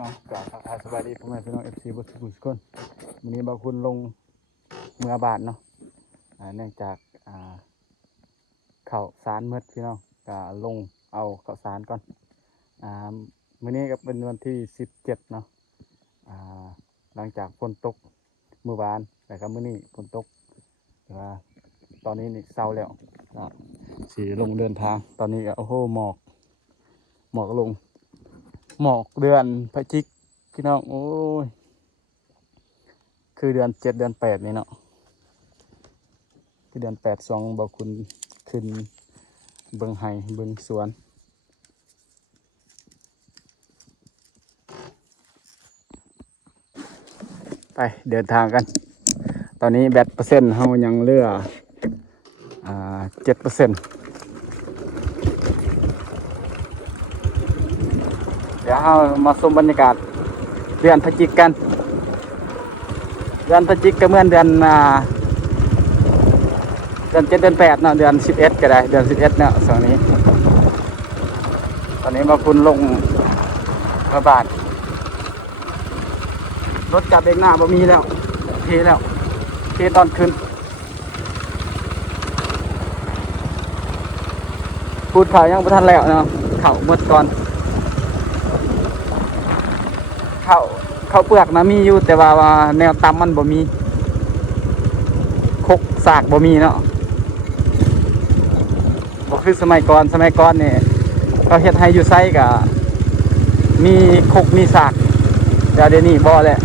กราบทักทายสบายดีพ่อแม่พี่น้องFCบุตรทุกคนวันนี้บางคุณลงเมื่อบาทเนาะเนื่องจากข้าวสารเมื่อพี่น้องก็ลงเอาข้าวสารก่อนมื้อนี้ก็เป็นวันที่17เนาะหลังจากฝนตกเมื่อวานแต่ก็มื้อนี้ฝนตกแต่ว่าตอนนี้นี่เช้าแล้วสีลงเดินทางตอนนี้ก็โอ้โหหมอกลงหมอกเดือนพฤศจิกพี่น้องโอ้ยคือเดือน7เดือน8นี่เนาะคือเดือน8สองบอกคุณขึ้นเบิ่งไห่เบิ่งสวนไปเดินทางกันตอนนี้แบตเปอร์เซ็นต์เฮายังเหลือ7%เดี๋ยวเรามาชมบรรยากาศเดือนพฤศจิกกันเดือนพฤศจิกก็เหมือนเดือน7เดือน8เนาะเดือน11ก็ได้เดือน11เนาะส่วนนี้ตอนนี้มาคุณลงพระบาทรถจับเองหน้าบ่มีแล้วเทตอนขึ้นพูดข่าวยังบ่ทันแล้วเนาะข่าวหมดก่อนข้าวเปลือกนะมีอยู่แต่ว่าแนวตำมันบ่มีคกสากบ่มีเนาะบ่คือสมัยก่อนนี่เขาเฮ็ดให้อยู่ไสก็มีคกมีสากแต่เดี๋ยวนี้บ่แล้ว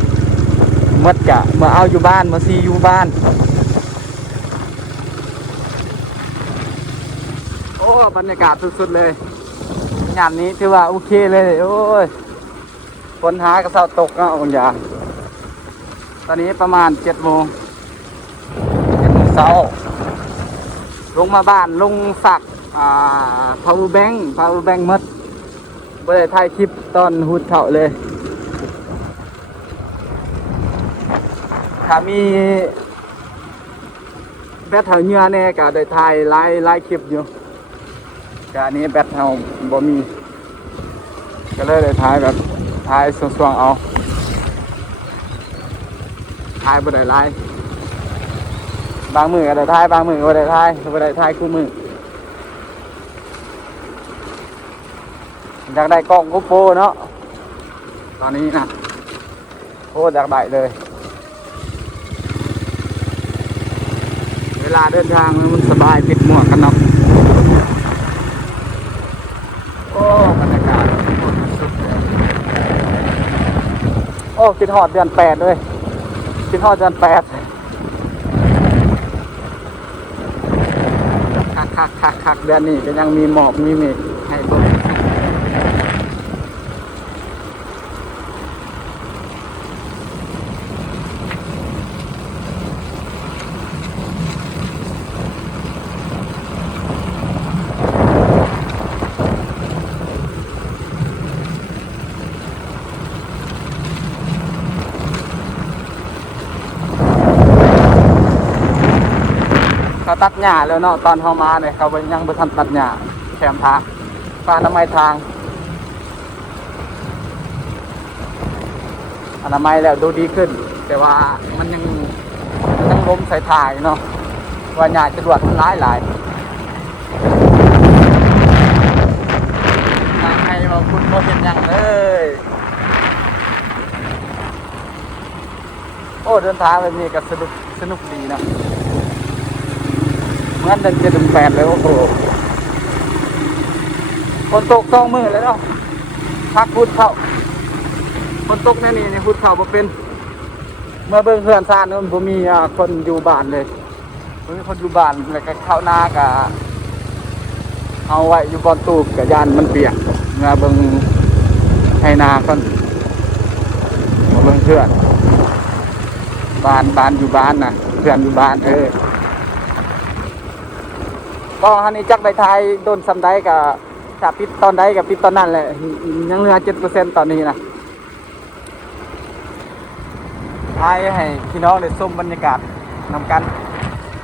หมดกะมาเอาอยู่บ้านมาซีอยู่บ้านโอ้บรรยากาศสุดๆเลยงานนี้ถือว่าโอเคเลยโอ้ยฝนหากระเซาตกเนาะบางอย่างตอนนี้ประมาณ7 โมงเช้าลงมาบ้านลงสักpower bank หมดบ่ได้ถ่ายคลิปตอนหุดเข่าเลยถ้ามีแบตเท่าเนื้อแน่ก็ได้ถ่ายไลฟ์คลิปอยู่แต่อันนี้แบตเท่าบ่มีก็เลยได้ถ่ายแบบถ่ายส่วงๆเอาถ่ายบ่ได้ไลฟ์บางมือก็ได้ถ่ายบางมือก็บ่ได้ถ่ายคู่มืออยากได้กล้อง GoPro เนาะตอนนี้นะโคตรอยากได้เลยเวลาเดินทางมันสบายปิดหมวกกันเนาะโอ้บรรยากาศสุดโอ้คิดฮอดเดือน8ด้วยคิดฮอดเดือน8คักเดือนนี้ก็ยังมีหมอกมีเมฆให้เบิ่งเขาตัดหญ้าแล้วเนาะตอนเข้ามาเนี่ยเขายังบ่ทันตัดหญ้าแถมทางฟ้าอนามัยทางอนามัยแล้วดูดีขึ้นแต่ว่ามันยังล้มใส่ถ่ายเนาะว่าหญ้าจรวดมันหลายทางให้มาคุณบ่เห็นหยังเลยโอ้เดินทางแบบนี้ก็สนุกดีนะเหมือนเดิน7 เดือน 8เลยโอ้โหฝนตก2 มื้อแล้วเนาะพักพุดเข้าฝนตกแน่นี่พุดเข้าบ่เป็นเมื่อเบิ่งเพื่อนซ่านมันบ่มีคนอยู่บ้านเลยบ่มีคนอยู่บ้านแล้วก็เข้านาก็เอาไว้อยู่บนตู้ก็ย่านมันเปียกเมื่อเบิ่งให้นาก่อนมาเบิ่งเพื่อนบ้านอยู่บ้านน่ะเพื่อนอยู่บ้านก็อันนี้จักได้ทายโดนซ้ำได้กับถ้าปิดตอนใดกับปิดตอนนั้นแหละยังเหลือ7%ตอนนี้นะทายให้พี่น้องได้ชมบรรยากาศนำกัน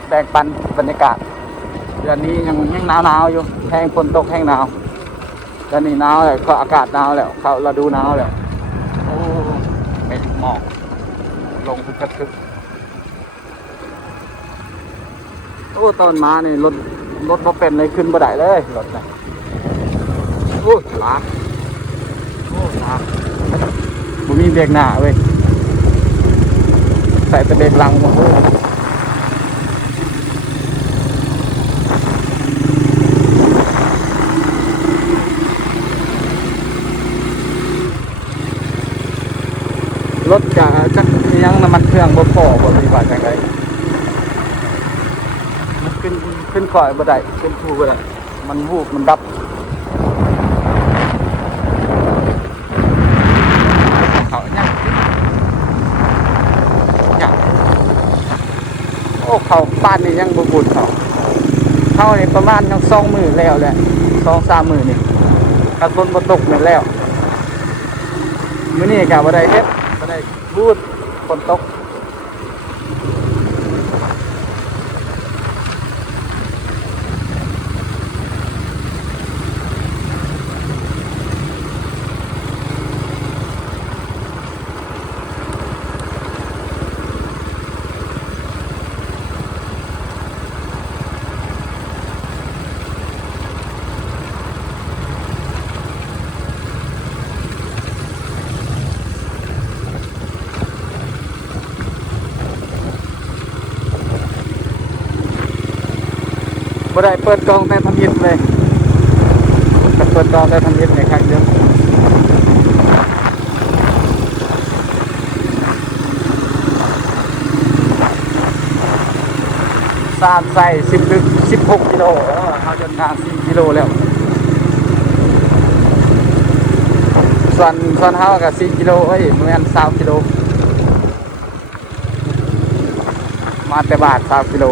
แบ่งปันบรรยากาศเดือนนี้ยังหนาวอยู่แห้งฝนตกแห้งหนาวเดือนนี้หนาวแล้วก็อากาศหนาวแล้วเข้าฤดูหนาวแล้ว อ้ไม่หมอกลงทุกทึกโอ้ตอนมาเนี่ยรถบ่เป็นเลยขึ้นบ่ได้เลยรถนะโอ้ลากโอ้ลากบ่มีเบรกหน้าเว้ยใส่แต่เบรกหลังโอ้รถจะจักยังน้ำมันเครื่องบ่พอบ่มีว่าจังไดมันขึ้นก่อยบ่ได้ขึ้นทูบ่ได้มันวูบมันดับเขายังโอ้เขาบ้านนี่ยังบ่บุญเขานี่ประมาณยัง2 มื้อแล้วแหละ2-3 มื้อนี่กระทนบ่ตกนั่นแล้วมื้อนี้ก็บ่ได้เฮ็ดบ่ได้บูดฝนตกบ่ได้เปิดกล้องแต่ทำอิฐเลยเปิดกล้องแต่ทำอิฐในครั้งเดียวสามใส่16 กิโลเขาจนทาง4 กิโลแล้วส่วนเขากับ4 กิโลเอ้ยประมาณ20 กิโลมาแต่บาท20 กิโล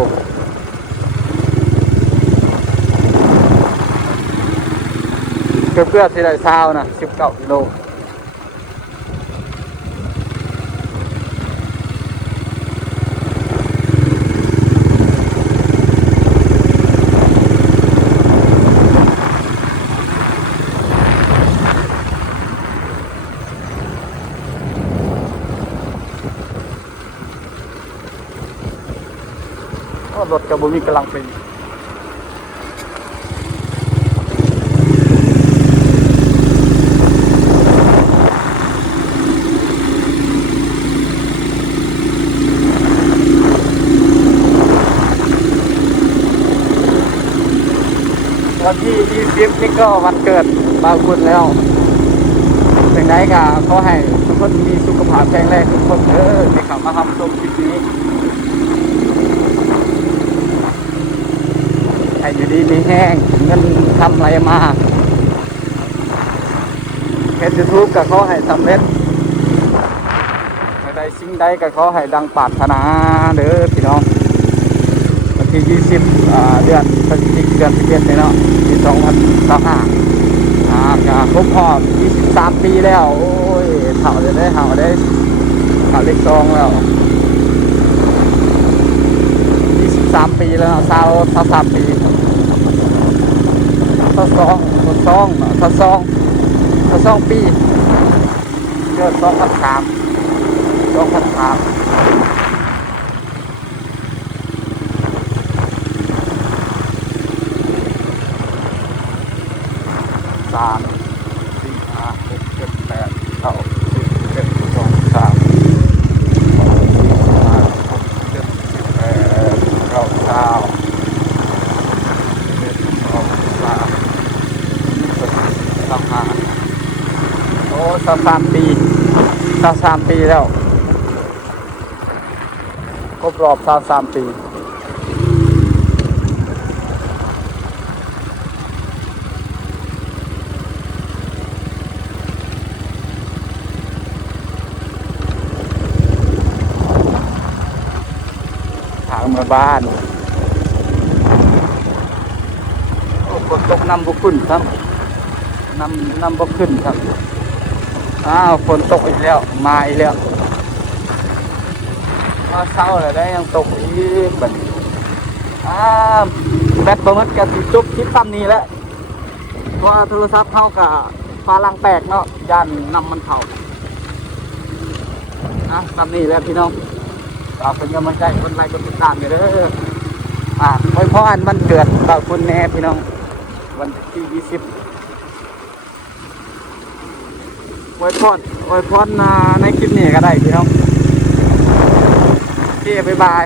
เพื่อที่ได้เช้านะ19 กิโลรถกระบะมีกำลังเป็นวันที่20นี่ก็วันเกิดบางคนแล้วถึงไหนก็ขอให้ทุกคนมีสุขภาพแข็งแรงทุกคนที่เข้ามาทำชมคลิปนี้ให้อยู่ดีมีแห้งเงินทำอะไรมาเฮ็ด YouTube ก็ขอให้สำเร็จใดสิ่งใดก็ขอให้ดังปรารถนาเด้อพี่น้องวันที่20เดือนพฤศจิกายนเดือน11นี่เนาะปี2025ก็ครบรอบ23 ปีแล้วโอ้ยเฒ่าจะได้เฒ่าได้เฒ่าเลข2แล้ว23 ปีแล้ว23 ปี22 ปีเกิด20033 4 5 6 7 8 9 10 11 12 13 โอ้23 ปี23 ปีแล้วครบรอบ23 ปีทางมาบ้านฝนตกน้ำบกขึ้นครับน้ำบกขึ้นครับอ้าวฝนตกอีกแล้วมาอีกแล้วมาเช้าเลยได้ยังตกอีกแบบแบตประมาณกับจุบคลิปซ้ำนี้แล้วเพราะโทรศัพท์เข้ากับฟ้าลังแตกเนาะยันนำมันเผา ตามนี้แหล้วพี่น้องเป็นกำลังใจคนไลค์คนติดตามอยู่เด้อไว้พรวันเกิดบ่าวคุณแน่พี่น้องวันที่20ไว้พรในคลิปนี้ก็ได้พี่น้องโอเคบ๊ายบาย